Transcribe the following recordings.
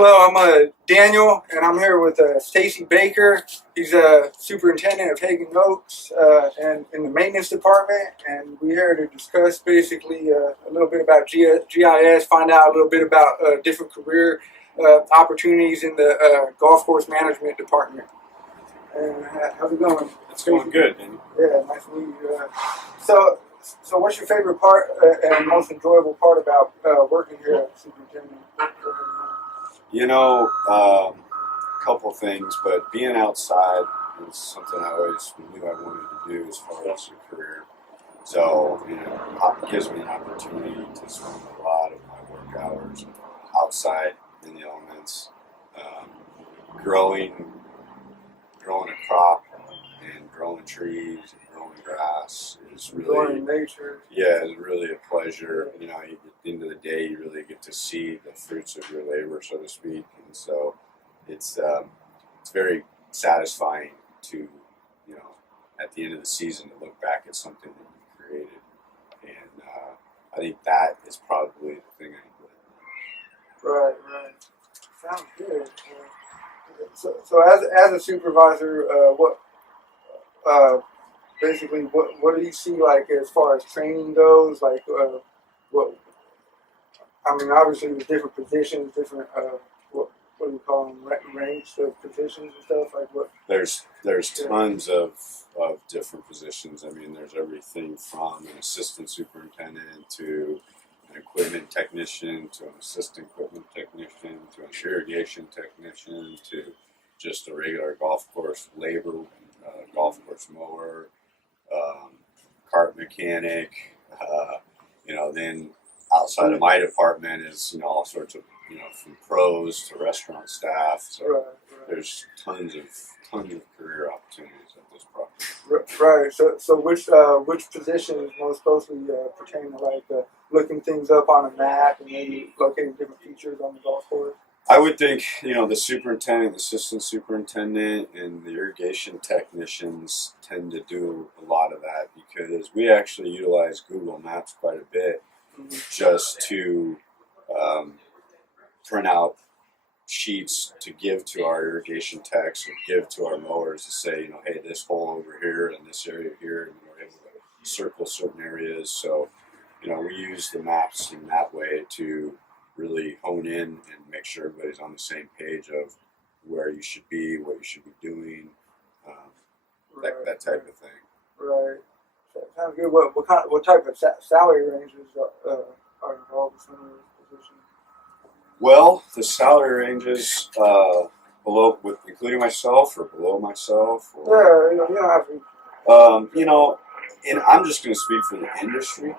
Hello, I'm Daniel, and I'm here with Stacy Baker. He's a superintendent of HagginOaks and in the maintenance department, and we're here to discuss basically a little bit about GIS, find out a little bit about different career opportunities in the golf course management department. How's it going? It's going good, man. Yeah, nice to meet you. So what's your favorite part and most enjoyable part about working here as superintendent? You know, a couple things, but being outside is something I always knew I wanted to do as far as a career. So, it gives me an opportunity to spend a lot of my work hours outside in the elements, growing a crop and growing trees and growing grass is really nature. Yeah, it's really a pleasure. At the end of the day, you really get to see the fruits of your labor, so to speak, and so it's very satisfying to at the end of the season to look back at something that you created, and I think that is probably the thing I enjoy. Right. Sounds good. So as a supervisor, basically what do you see like as far as training goes? Like obviously there's different positions, different what do you call them, ranks of positions and stuff like what? There's tons of different positions. I mean, there's everything from an assistant superintendent to an equipment technician to an assistant equipment technician to an irrigation technician to just a regular golf course labor, golf course mower, cart mechanic. Then outside of my department is all sorts of from pros to restaurant staff. So there's tons of career opportunities at this property. Right. So which positions most closely pertain to like looking things up on a map and maybe locating different features on the golf course? I would think, the superintendent, the assistant superintendent, and the irrigation technicians tend to do a lot of that because we actually utilize Google Maps quite a bit just to print out sheets to give to our irrigation techs or give to our mowers to say, hey, this hole over here and this area here, and we're able to circle certain areas. So, we use the maps in that way to really hone in and make sure everybody's on the same page of where you should be, what you should be doing, that type of thing. Right. Sounds good. What type of salary ranges are involved in some of those positions? Well, the salary ranges below, including myself or below myself. Or, you don't have to. And I'm just going to speak for the industry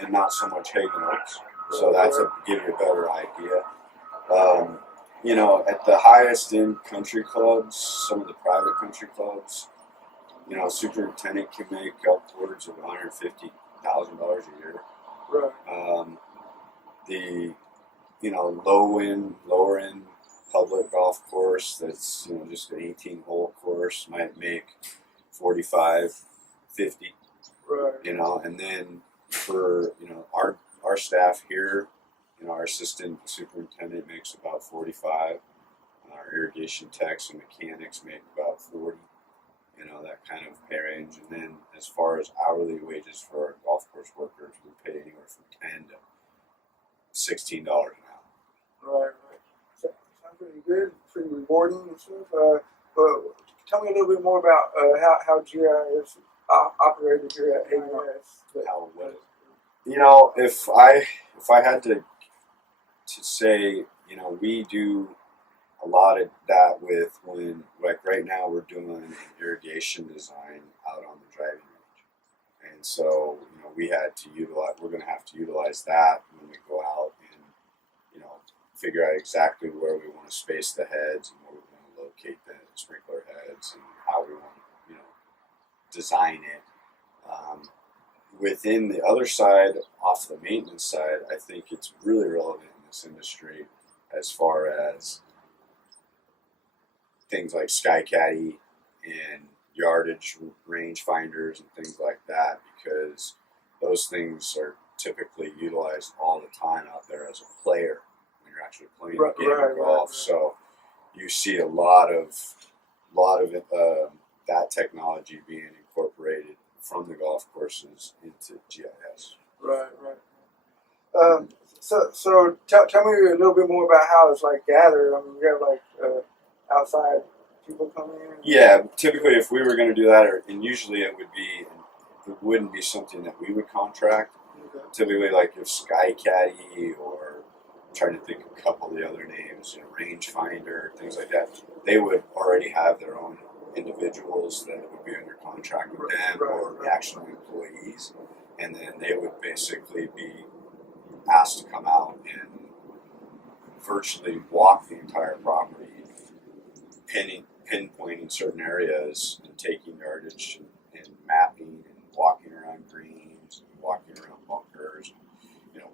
and not so much HagginOaks. So that's to give you a better idea. At the highest end country clubs, some of the private country clubs, superintendent can make upwards of $150,000 a year. Right. The lower end public golf course that's just an 18-hole course might make 45, 50. Right. And then for our staff here, our assistant superintendent makes about 45. Our irrigation techs and mechanics make about 40. That kind of pay range. And then as far as hourly wages for our golf course workers, we pay anywhere from $10 to $16 an hour. Right. Sounds pretty good, pretty rewarding and stuff. But tell me a little bit more about how GIS operated here at HagginOaks. How it was. If I had to say, we do a lot of that with when, like right now, we're doing an irrigation design out on the driving range, and so we're going to have to utilize that when we go out and figure out exactly where we want to space the heads and where we want to locate the sprinkler heads and how we want to design it. Within the other side, off the maintenance side, I think it's really relevant in this industry as far as things like SkyCaddy and yardage range finders and things like that, because those things are typically utilized all the time out there as a player when you're actually playing Right, the game right, of golf. right. So you see a lot of that technology being incorporated from the golf courses into GIS. Right, right. So tell me a little bit more about how it's like gathered. I mean, you have like outside people coming in. Yeah, typically if we were going to do that, and usually it wouldn't be something that we would contract. Okay. Typically, like if Sky Caddy, or I'm trying to think of a couple of the other names, Rangefinder, things like that, they would already have their own individuals that would be under contract with them, or actual employees, and then they would basically be asked to come out and virtually walk the entire property, pinpointing certain areas and taking yardage and mapping and walking around greens and walking around bunkers,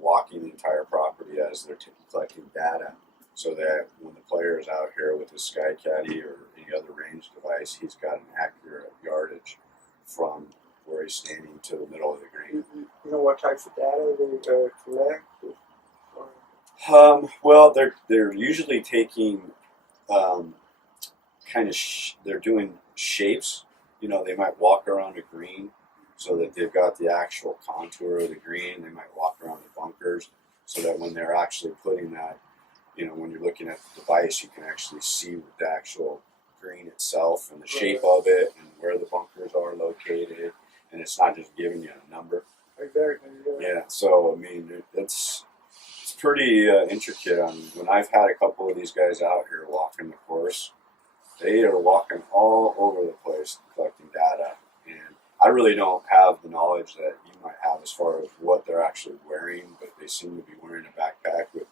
walking the entire property as they're collecting data, so that when the player is out here with his Sky Caddy or any other range device, he's got an accurate yardage from where he's standing to the middle of the green. You know what types of data they collect? Well, they're usually taking they're doing shapes. They might walk around a green so that they've got the actual contour of the green. They might walk around the bunkers so that when they're actually putting that, when you're looking at the device, you can actually see the actual green itself and the shape of it and where the bunkers are located, and it's not just giving you a number. Exactly. Yeah. So I mean, it's pretty intricate. When I've had a couple of these guys out here walking the course, they are walking all over the place collecting data, and I really don't have the knowledge that you might have as far as what they're actually wearing, but they seem to be wearing a backpack with,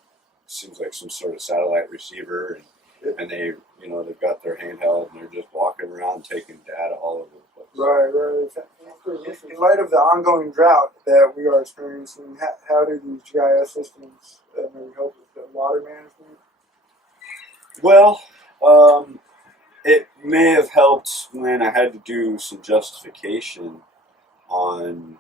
seems like some sort of satellite receiver, and they, they've got their handheld and they're just walking around taking data all over the place. Right. In light of the ongoing drought that we are experiencing, how do these GIS systems maybe help with the water management? Well, it may have helped when I had to do some justification on,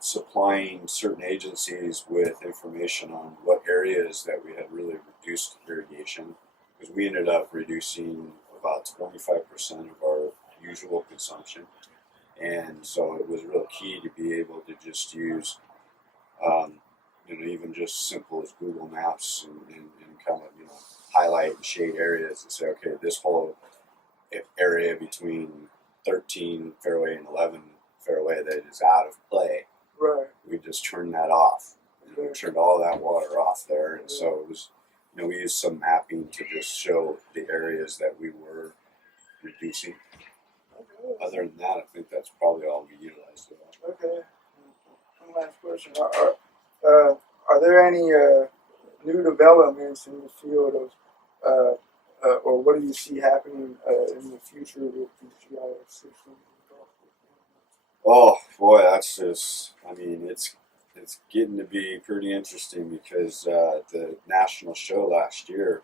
supplying certain agencies with information on what areas that we had really reduced irrigation, because we ended up reducing about 25% of our usual consumption. And so it was real key to be able to just use, even just simple as Google Maps and kind of, highlight and shade areas and say, okay, this whole area between 13 fairway and 11 fairway that is out of play, right, we just turned that off. We turned all that water off there, and so it was, we used some mapping to just show the areas that we were reducing. Other than that, I think that's probably all we utilized it on. Okay. One last question: Are there any new developments in the field of, or what do you see happening in the future with these GIS systems? Oh boy, that's just, it's getting to be pretty interesting, because the national show last year,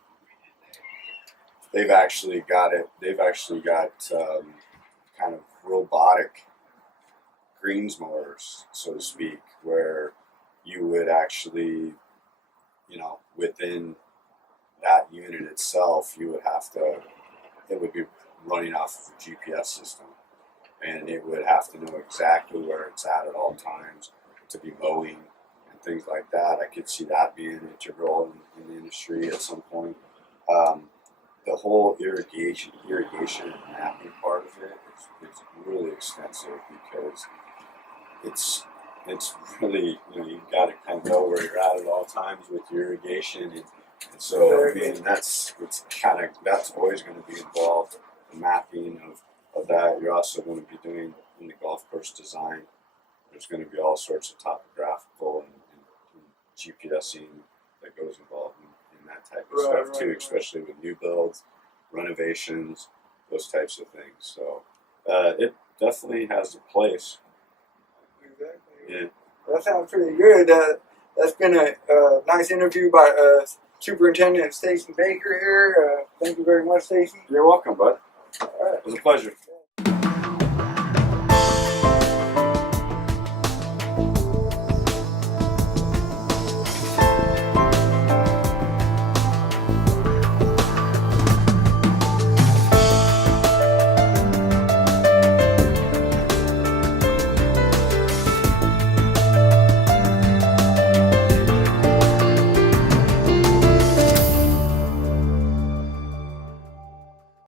they've actually got kind of robotic greens mowers, so to speak, where you would actually, within that unit itself, it would be running off of a GPS system, and it would have to know exactly where it's at all times to be mowing and things like that. I could see that being integral in the industry at some point. The whole irrigation and mapping part of it is really extensive, because it's really, you've got to kind of know where you're at all times with your irrigation, and so that's always going to be involved. The mapping of that. You're also going to be doing in the golf course design. There's going to be all sorts of topographical and GPSing that goes involved in that type of stuff too, especially with new builds, renovations, those types of things. So it definitely has a place. Exactly. Yeah. That sounds pretty good. That's been a nice interview by Superintendent Stacy Baker here. Thank you very much, Stacy. You're welcome, bud. All right. It was a pleasure.